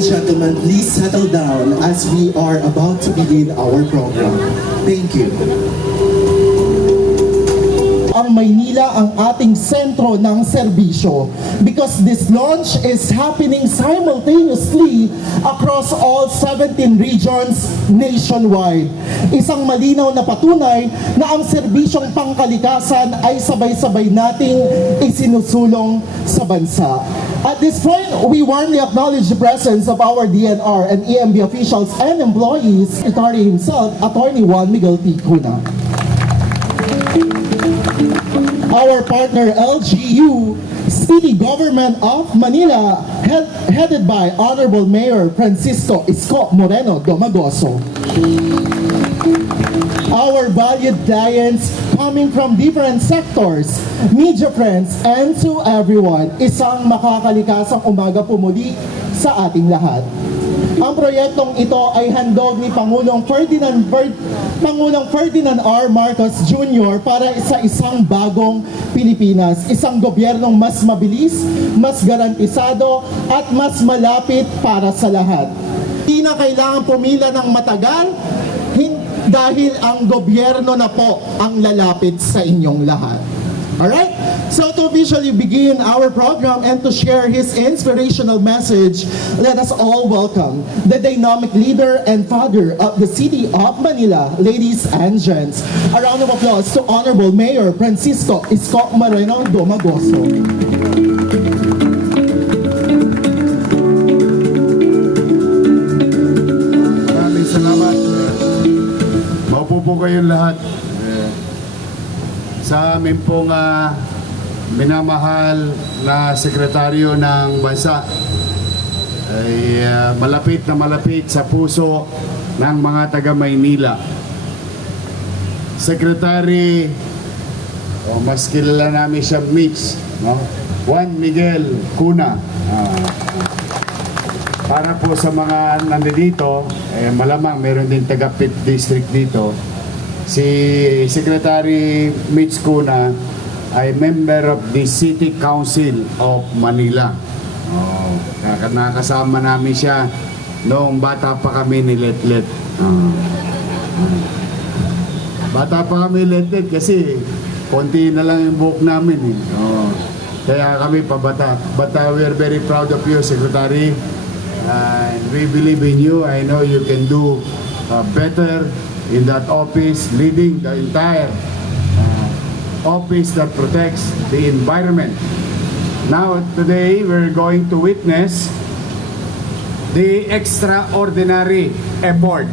and gentlemen, please settle down as we are about to begin our program. Thank you. Ang Maynila ang ating sentro ng serbisyo because this launch is happening simultaneously across all 17 regions nationwide. Isang malinaw na patunay na ang serbisyong pangkalikasan ay sabay-sabay nating isinusulong sa bansa. At this point, we warmly acknowledge the presence of our DNR and EMB officials and employees, Secretary himself, Attorney Juan Miguel T. Cuna. Our partner LGU, City Government of Manila, headed by Honorable Mayor Francisco Isko Moreno Domagoso. Our valued clients coming from different sectors, media friends, and to everyone, isang makakalikasang umaga po muli sa ating lahat. Ang proyektong ito ay handog ni Pangulong Ferdinand R. Marcos Jr. para sa isang bagong Pilipinas, isang gobyernong mas mabilis, mas garantisado at mas malapit para sa lahat. Hindi na kailangan pumila ng matagal dahil ang gobyerno na po ang lalapit sa inyong lahat. Alright? So to officially begin our program and to share his inspirational message, let us all welcome the dynamic leader and father of the city of Manila, ladies and gents. A round of applause to Honorable Mayor Francisco Isko Moreno Domagoso. Maraming salamat. Maupo po kayong lahat. Sa amin pong minamahal na sekretaryo ng bansa ay malapit na malapit sa puso ng mga taga Maynila. Secretary, mas kilala namin siya Mitch, no? Juan Miguel Cuna. Para po sa mga nandito, malamang meron din taga Pitt District dito. Si Secretary Mitch Cuna ay member of the City Council of Manila. Nakasama namin siya noong bata pa kami ni Letlet. Bata pa kami Letlet kasi konti na lang yung buhok namin. Kaya kami pabata. But we are very proud of you, Secretary. And we believe in you. I know you can do better in that office, leading the entire office that protects the environment. Now, today, we're going to witness the extraordinary effort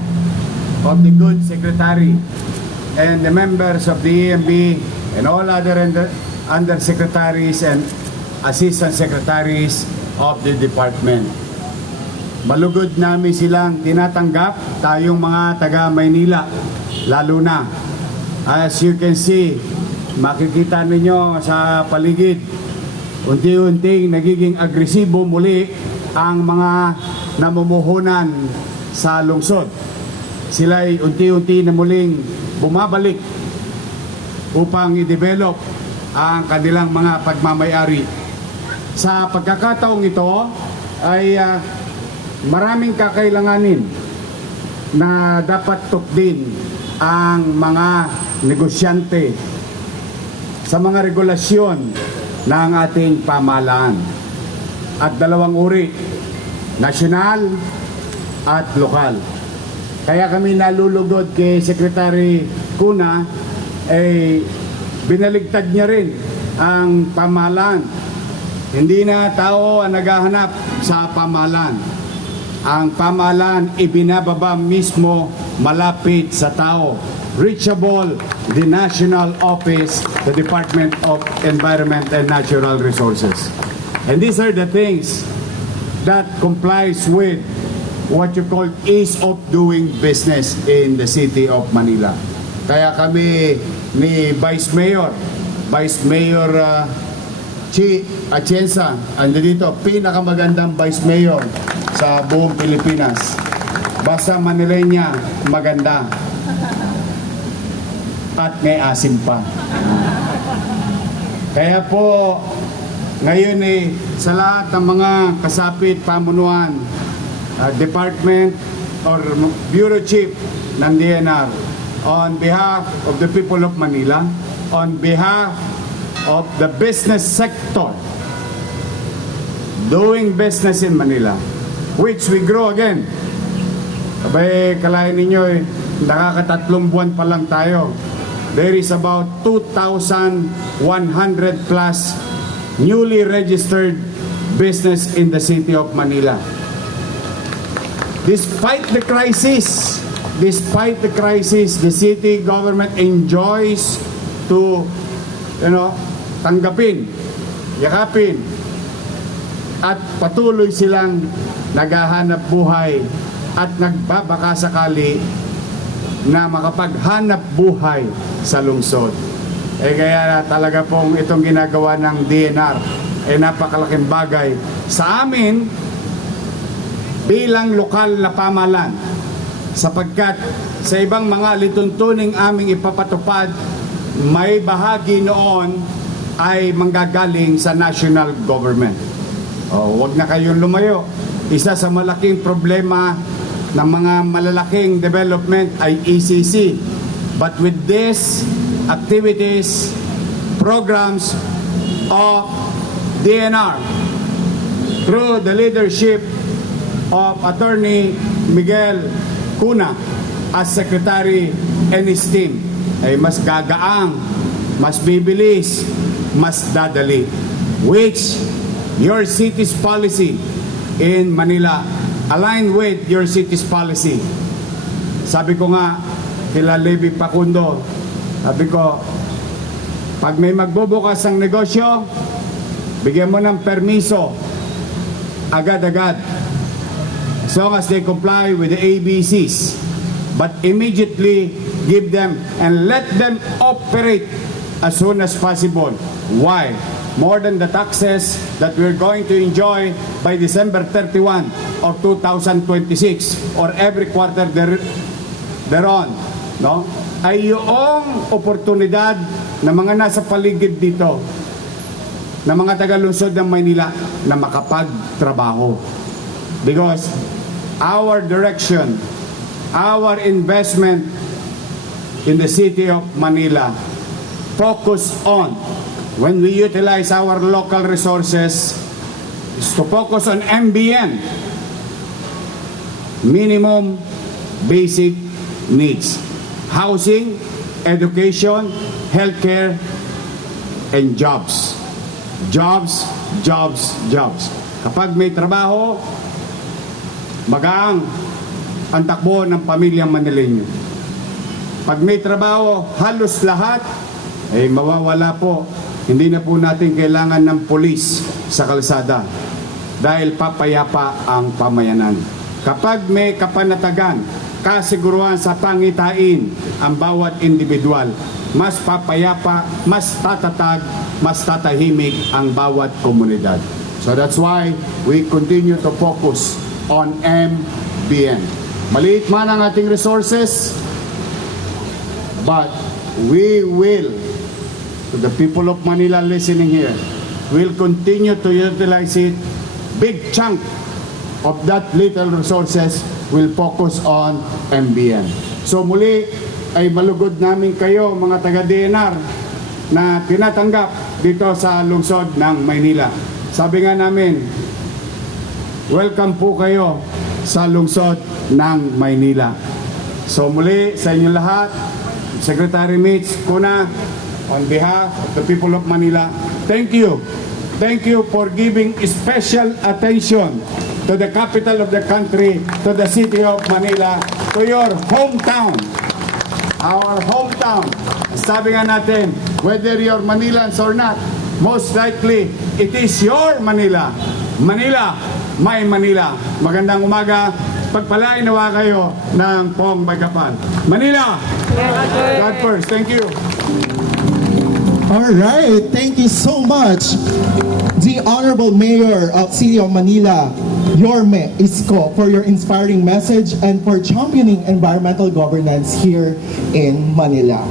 of the good secretary and the members of the EMB and all other undersecretaries and assistant secretaries of the department. Malugod namin silang tinatanggap, tayong mga taga Maynila, lalo na. As you can see, makikita ninyo sa paligid, unti-unting nagiging agresibo muli ang mga namumuhunan sa lungsod. Sila'y unti-unti na muling bumabalik upang i-develop ang kanilang mga pagmamayari. Sa pagkakataong ito ay maraming kakailanganin na dapat tukdin ang mga negosyante sa mga regulasyon ng ating pamahalaan. At dalawang uri, nasyonal at lokal. Kaya kami nalulugod kay Secretary Cuna, binaligtad niya rin ang pamahalaan. Hindi na tao ang naghahanap sa pamahalaan. Ang pamahalaan ibinababa mismo malapit sa tao. Reachable, the national office, the Department of Environment and Natural Resources. And these are the things that complies with what you call ease of doing business in the city of Manila. Kaya kami ni Vice Mayor Chi Atienza, ando dito, pinakamagandang Vice Mayor sa buong Pilipinas. Basta Manilenya, maganda. At may asim pa. Kaya po, ngayon sa lahat ng mga kasapit pamunuan department or bureau chief ng DNR, on behalf of the people of Manila, on behalf of the business sector doing business in Manila, which we grow again. Abay, kalahin ninyo nakakatatlong buwan pa lang tayo. There is about 2,100 plus newly registered business in the city of Manila. Despite the crisis, the city government enjoys to, tanggapin, yakapin, at patuloy silang naghahanap buhay at nagbabaka sakali na makapaghanap buhay sa lungsod. Kaya talaga pong itong ginagawa ng DNR ay napakalaking bagay sa amin bilang lokal na pamahalaan, sapagkat sa ibang mga lituntuning aming ipapatupad, may bahagi noon ay manggagaling sa national government. Huwag na kayong lumayo. Isa sa malaking problema ng mga malalaking development ay ECC. But with these activities, programs of DNR, through the leadership of Attorney Miguel Cuna as Secretary and his team, ay mas gagaang, mas bibilis, mas dadali, which your city's policy in Manila align with your city's policy. Sabi ko nga kila Levi Pacundo, sabi ko, pag may magbubukas ng negosyo, bigyan mo ng permiso agad-agad, as long as they comply with the ABCs, but immediately give them and let them operate as soon as possible. Why? More than the taxes that we're going to enjoy by December 31 of 2026 or every quarter thereon, no? Ay yung oportunidad ng mga nasa paligid dito, ng mga taga-lungsod ng Maynila na makapagtrabaho. Because our direction, our investment in the city of Manila focus on, when we utilize our local resources, is to focus on MBN, minimum basic needs, housing, education, healthcare, and jobs. Jobs, jobs, jobs. Kapag may trabaho, magaang ang takbo ng pamilyang Manileño. Pag may trabaho, halos lahat ay mawawala po. Hindi na po natin kailangan ng pulis sa kalsada dahil papayapa ang pamayanan. Kapag may kapanatagan, kasiguruhan sa pangitain ang bawat individual, mas papayapa, mas tatatag, mas tatahimik ang bawat komunidad. So that's why we continue to focus on MBN. Maliit man ang ating resources, but we will, to the people of Manila listening here, will continue to utilize it. Big chunk of that little resources will focus on MBN. So muli ay malugod namin kayo mga taga-DNR na tinatanggap dito sa lungsod ng Maynila. Sabi nga namin, welcome po kayo sa lungsod ng Maynila. So muli sa inyo lahat, Secretary Mitch Cuna, on behalf of the people of Manila, thank you. Thank you for giving special attention to the capital of the country, to the city of Manila, to your hometown. Our hometown. Sabi nga natin, whether you're Manilans or not, most likely, it is your Manila. Manila, my Manila. Magandang umaga. Pagpalain nawa kayo ng Pong Baykapan. Manila! God first. Thank you. All right, thank you so much, the Honorable Mayor of City of Manila, Yorme Isko, for your inspiring message and for championing environmental governance here in Manila.